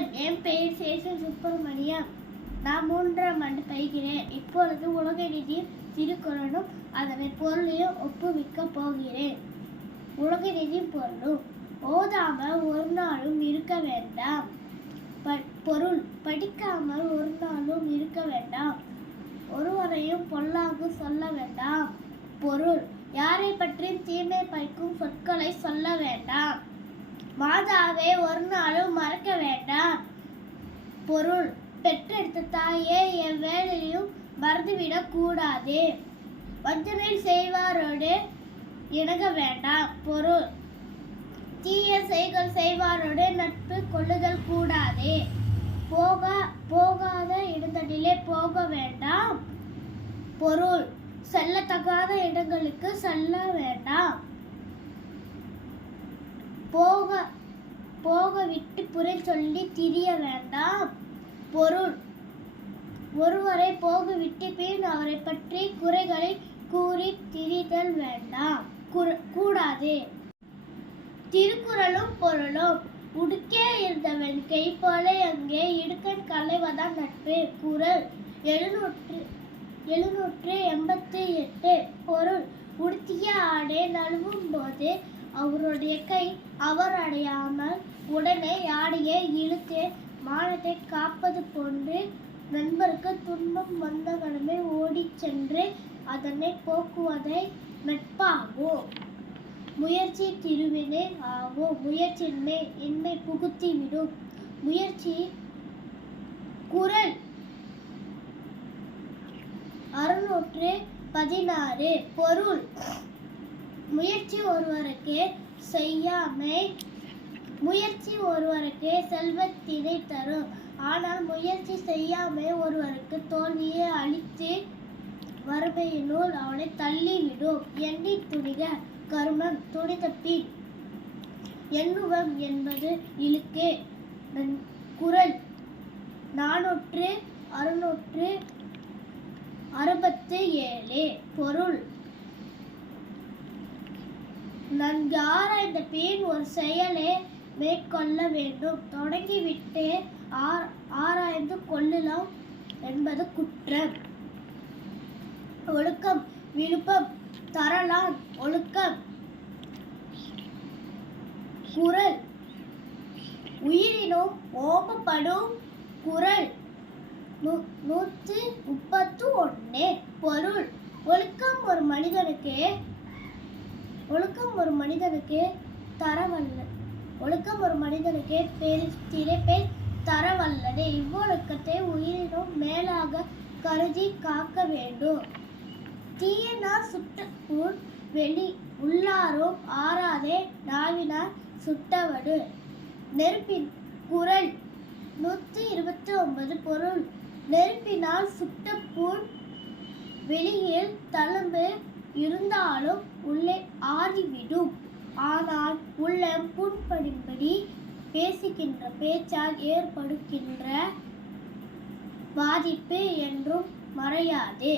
வணக்கம், என் பெயர் சேஷன் சுப்பிரமணியம். நான் 3ஆம் ஆண்டு பயிகிறேன். இப்பொழுது உலக நிதியும் திருக்குறளும் அதனை பொருளையும் ஒப்புவிக்கப் போகிறேன். உலக நிதியும் பொருளும் ஓதாமல் ஒரு நாளும் இருக்க வேண்டாம். பொருள் படிக்காமல் ஒரு நாளும் இருக்க வேண்டாம். ஒருவரையும் பொல்லாங்கு சொல்ல வேண்டாம். பொருள் யாரை பற்றியும் தீமை பயக்கும் சொற்களை சொல்ல வேண்டாம். மாதாவை ஒரு நாளும் மறக்க வேண்டாம். பொருள் பெற்றெடுத்த தாயே எவ்வேளையும் மறந்துவிடக் கூடாது. வஞ்சனை செய்வாரோடு இணங்க வேண்டாம். பொருள் தீய செயல்கள் செய்வாரோடு நட்பு கொள்ளுதல் கூடாது. போகாத இடங்களிலே போக வேண்டாம். பொருள் செல்லத்தகாத இடங்களுக்கு செல்ல வேண்டாம். போக விட்டு புரை சொல்லி திரிய வேண்டாம். பொருள் ஒருவரை போக விட்டு பின் அவரை பற்றி குறைகளை கூறி திரிதல் வேண்டாம் கூடாது. திருக்குறளும் பொருளும் உடுக்கே இருந்தவன் கை போல அங்கே இடுக்கன் களைவதான் நட்பு. குறள் 788. பொருள் உடுத்திய ஆடை நழுவும் போது அவருடைய கை அவர் அடையாமல் உடனே ஆடையை இழுத்து மானத்தை காப்பது போன்று நண்பருக்கு துன்பம் வந்த கடமை ஓடி சென்று அதனை போக்குவதை நட்பாகும். முயற்சி திருவினை ஆகும். முயற்சியின்மை இன்மை புகுத்திவிடும். முயற்சி. குறள் 616. பொருள் முயற்சி ஒருவருக்கு செல்வத்தினை தரும். ஆனால் முயற்சி செய்யாமை ஒருவருக்கு தோல்வியை அளித்து வறுமையினுள் அவனை தள்ளிவிடும். எண்ணி துணிக கருமம் துணித பின் எண்ணுவம் என்பது இழுக்கு. குறள் 467. பொருள் நன்கு ஆராய்ந்த பின் ஒரு செயலை மேற்கொள்ள வேண்டும். தொடங்கிவிட்டு ஆராய்ந்து கொள்ளலாம் என்பது குற்றம். ஒழுக்கம் விழுப்பம் தரலான் ஒழுக்கம். குறள் உயிரினும் ஓம்பப்படும். குறள் 131. பொருள் ஒழுக்கம் ஒரு மனிதனுக்கு தரவல்லது. இவ்வொழுக்கத்தை உயிரினும் மேலாக கருதி காக்க வேண்டும். தீயினால் சுட்ட புண் உள்ளாரும் ஆறாதே நாவினால் சுட்டவடு. நெருப்பின். குறள் 129. பொருள் நெருப்பினால் சுட்ட புண் வெளியில் தழும்பு இருந்தாலும் உள்ளே ஆறிவிடும். ஆனால் உள்ளம் புண்படும்படி பேசுகின்ற பேச்சால் ஏற்படுகின்ற பாதிப்பு என்றும் மறையாது.